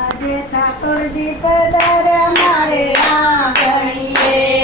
આજે ઠાકોરજી પધાર્યા મારે આ આંગણીએ